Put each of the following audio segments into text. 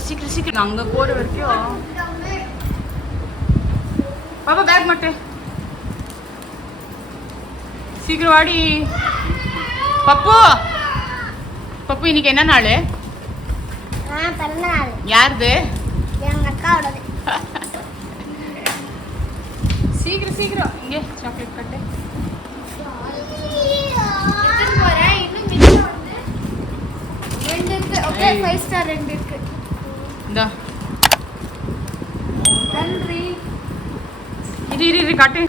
சீக்கிரம் சீக்கிரம் அங்க போற வரைக்கும் பாப்பா பேக் மாட்டு சீக்கிரம் வாடி பப்பு பப்பு இன்னைக்கு என்ன நாள் யாருது சீக்கிரம் சீக்கிரம் இங்கே சாக்லேட் கட்டு ஃபைவ் ஸ்டார் 2 இருக்கு இந்தா நன்றி இரு காட்டு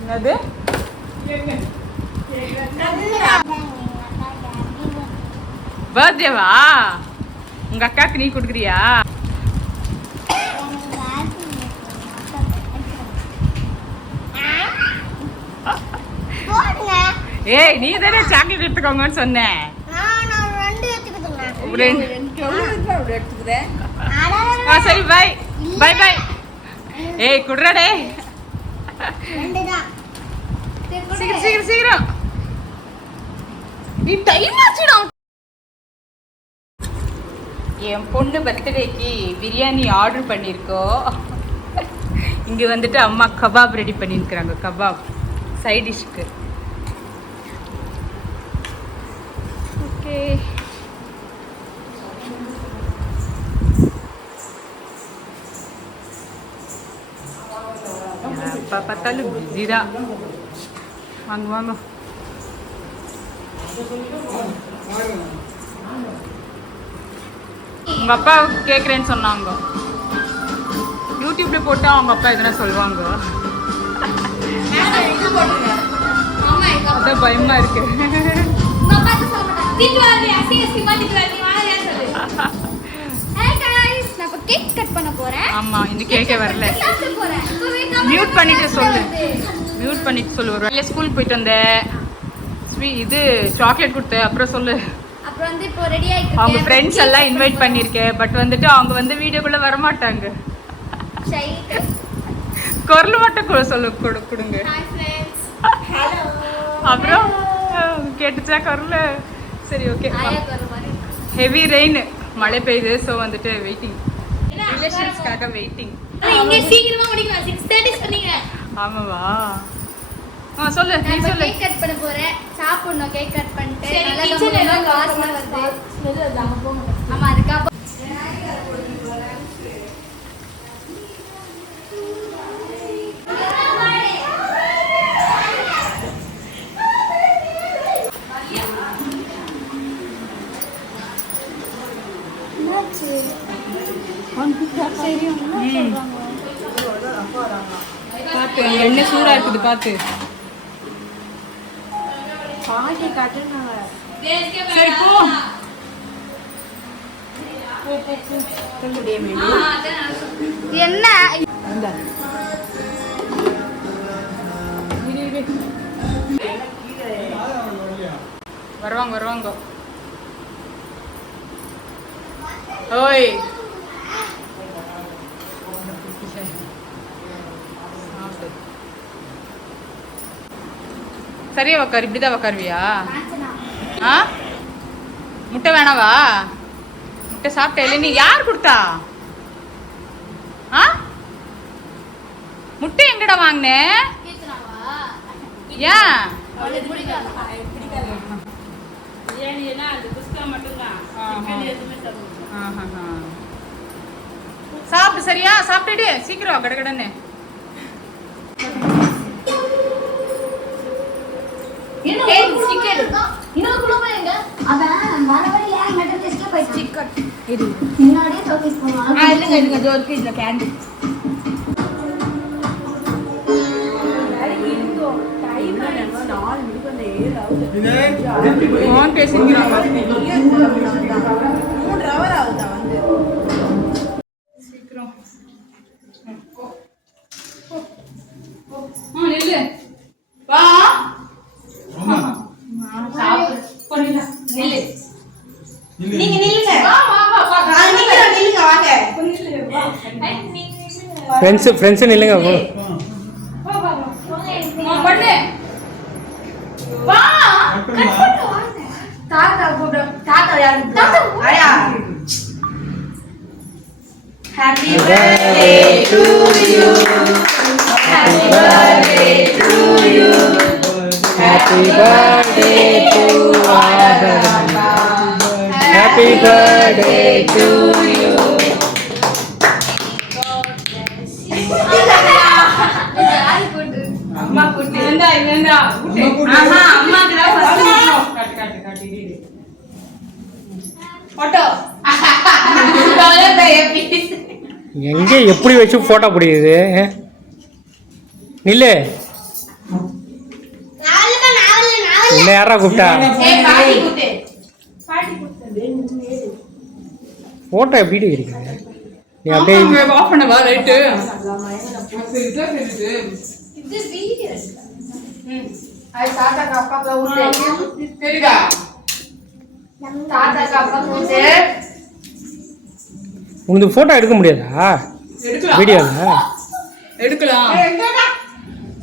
என்னது பர்த்டேவா உங்க அக்காக்கு நீ கொடுக்குறியா ஏய் நீ தானே சாக்லேட் எடுத்துக்கோங்கன்னு சொன்னேன் சரி பை பை பை ஏய் குடுறடே சீக்கிரம் சீக்கிரம் சீக்கிரம் நீ டைம் ஆச்சுடா என் பொண்ணு பர்த்டேக்கு பிரியாணி ஆர்டர் பண்ணியிருக்கோம் இங்கே வந்துட்டு அம்மா கபாப் ரெடி பண்ணியிருக்கிறாங்க கபாப் சைட் டிஷ்க்கு ஓகே எப்போ பார்த்தாலும் பிஸி தான் வாங்க வாங்க உங்கள் அப்பா கேட்குறேன்னு சொன்னாங்க யூடியூப்ல போட்டால் அவங்க அப்பா எதுனா சொல்லுவாங்க அதான் பயமா இருக்கு ஆமா இந்த கேக்கே வரல மியூட் பண்ணிட்டு சொல்லு மியூட் பண்ணிட்டு சொல்லு ஒரு வேலை ஸ்கூல் போயிட்டு வந்தேன் இது சாக்லேட் கொடுத்தேன் அப்புறம் சொல்லு அவங்க ஃப்ரெண்ட்ஸ் எல்லாம் இன்வைட் பண்ணியிருக்கேன் பட் வந்துட்டு அவங்க வந்து வீடியோக்குள்ள வர மாட்டாங்க குரல் மட்டும் சொல்லு கொடுங்க அப்புறம் கேட்டுச்சா குரல் சரி ஓகே ஹெவி ரெயின் மழை பெய்யுது ஸோ வந்துட்டு வெயிட்டிங் ரிலேஷன்ஸ்க்காக வெயிட்டிங் ஆமாவா சொல்லு நீ சொல்லு கேக் கட் பண்ண போறேன் சாப்பிடணும் கேக் கட் பண்ணிட்டு நல்லா வாசனை வருது ஆமா அதுக்கு பார்த்து எண்ணெய் சூடா இருக்குது பார்த்து சரி போ என்ன வருவாங்க வருவாங்க ஓய் சரியா உக்காரு இப்படிதான் உக்காருவியா ஆ முட்டை வேணாவா முட்டை சாப்பிட்ட இல்லை நீ யார் கொடுத்தா ஆ முட்டை எங்கடா வாங்கின ஏன் சாப்பிடு சரியா சாப்பிட்டுடு சீக்கிரம் கடகடன்னு ஃப்ரெண்ட்ஸ் நில்லுங்க வா தாத்தா கூப்பிடு. தாத்தா யாரு? ஆயா. Happy birthday to you. Happy birthday to you. Happy birthday to Adana. Happy birthday to you. அம்மா குட்டி வேண்டா குட்டி. ஆஹா அம்மாக்கு தான் ஃபர்ஸ்ட் காட்டு காட்டு காட்டு இது. போட்டோ. எங்க எப்படி வச்சு போட்டோ பிடிக்குது நில்லு உன்னை யாரா கூப்பிட்டா போட்டோ எப்படி எடுக்கிறீங்க நீ அப்படியே ஆஃப் பண்ணவா ரைட் தாத்தா அப்பா தெரியுதா தாத்தா அப்பா உங்களுக்கு போட்டோ எடுக்க முடியாதா வீடியோல எடுக்கலாம்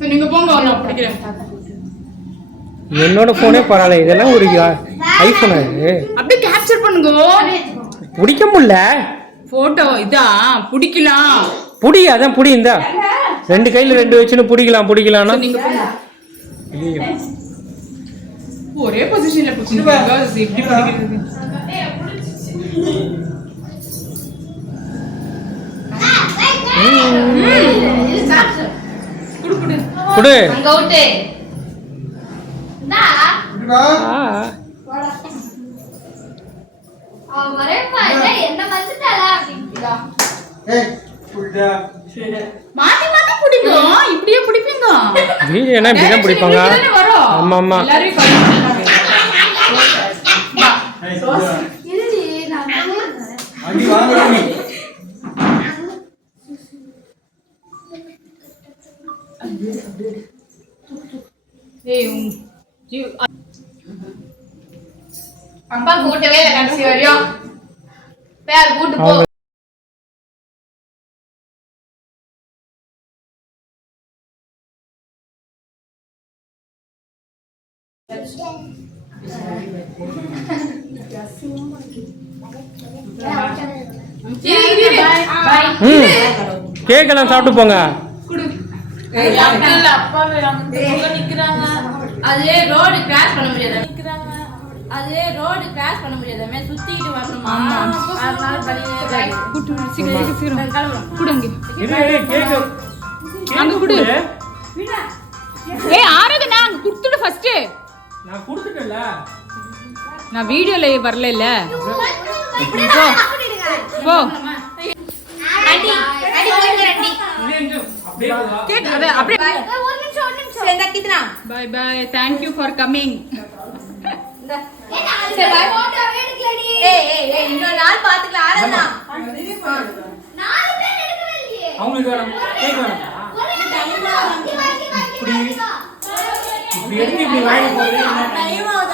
நீங்க போங்க நான் பிடிக்கிறேன் என்னோட போனே பரவாயில்ல இதெல்லாம் ஒரு ஐபோன் அது அப்படியே கேப்சர் பண்ணுங்க பிடிக்க முடியல போட்டோ இதான் பிடிக்கலாம் புடி அதான் புடி இந்தா ரெண்டு கையில ரெண்டு வச்சுன்னு பிடிக்கலாம்னா நீங்க போங்க ஒரே பொசிஷன்ல பிடிச்சிட்டு எப்படி பிடிக்கிறது குடு அங்க விட்டு மாத்தி மாத்தி பிடிக்கும் இப்படியே பிடிப்பீங்க வீடியோனா இப்படிதான் பிடிப்பாங்க ஆமா ஆமா அப்பா கூட்டவே இல்லை கடைசி வரையும் பேர் கூட்டு போ கேக்கெல்லாம் சாப்பிட்டு போங்க அதே ரோடு கிராஸ் பண்ண முடியாது அதே ரோடு கிராஸ் பண்ண முடியாதாமே சுத்திட்டு வரணுமா அதனால அங்க குடு ஏய் ஆரகனா அங்க குடுத்துடு ஃபர்ஸ்ட் நான் கொடுத்துட்டேன்ல நான் வீடியோல வரல இல்ல போ போ ஆண்டி ஆண்டி போயிட்டு ஆண்டி கேக் அத அப்படியே ஒரு நிமிஷம் சேந்தா கித்னா bye bye thank you for coming சரி பை போட்டோ எடுக்கலடி ஏய் இன்னொரு நாள் பாத்துக்கலாம் ஆரதனா நாலு பேர் எடுக்கவே இல்லையே அவங்களுக்கு வேணும் கேக் வேணும் இப்படி எடுத்து இப்படி வாங்கி போறீங்க டைம் ஆகுது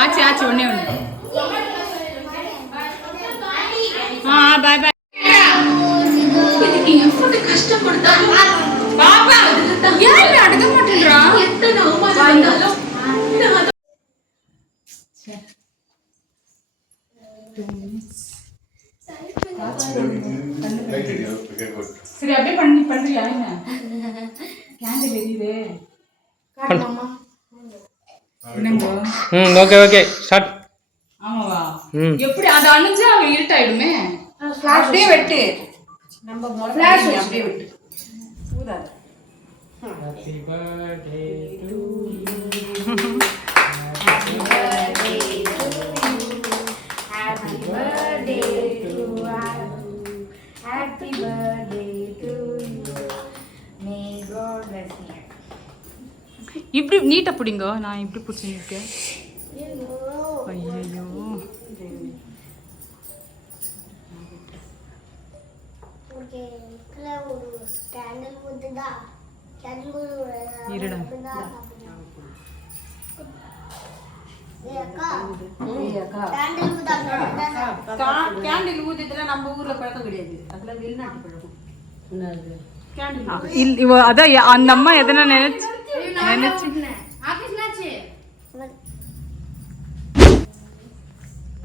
ஆச்சு ஆச்சு ஒண்ணே ஒண்ணு பை பை எப்படி கஷ்டப்படுதா பாப்பா ஏன் அடங்க மாட்டேன்றா எத்தனை அவமானம் சரி அப்படியே பண்றியா என்ன கேண்டில் எரியுதே ஓகே ஓகே ஸ்டார்ட் ஆமாவா எப்படி அத அணிஞ்சு அவங்க இருட்டாயிடுமே அப்படியே வெட்டு நம்ம ஃபிளாஷ் அப்படியே வெட்டு ஊதாத happy birthday to Happy birthday to you. Happy birthday to you. Happy birthday to you. May God bless you. இப்படி நீட்டா பிடிங்க நான் இப்படி பிடிச்சிருக்கேன் ஐயோ இருடா கேண்டில் ஊதிட்டுல நம்ம ஊர்ல பழக்கம் கிடையாது அதுல வெளிநாட்டு பழக்கம் அதான் அந்த அம்மா எதனா நினைச்சு ஆபீஸ்ல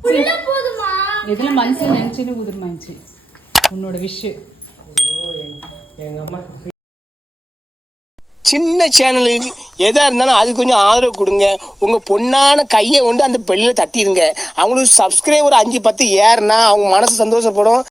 உள்ள போதுமா எதுல மனசு நினைச்சுன்னு உதிர்மாச்சு உன்னோட விஷ். எங்க அம்மா சின்ன சேனலுக்கு எதா இருந்தாலும் அது கொஞ்சம் ஆதரவு கொடுங்க. உங்க பொண்ணான கையை கொண்டு அந்த பெல்லில தட்டிடுங்க. அவங்களுக்கு சப்ஸ்கிரைபர் 5-10 ஏறுனா அவங்க மனசு சந்தோஷப்படும்.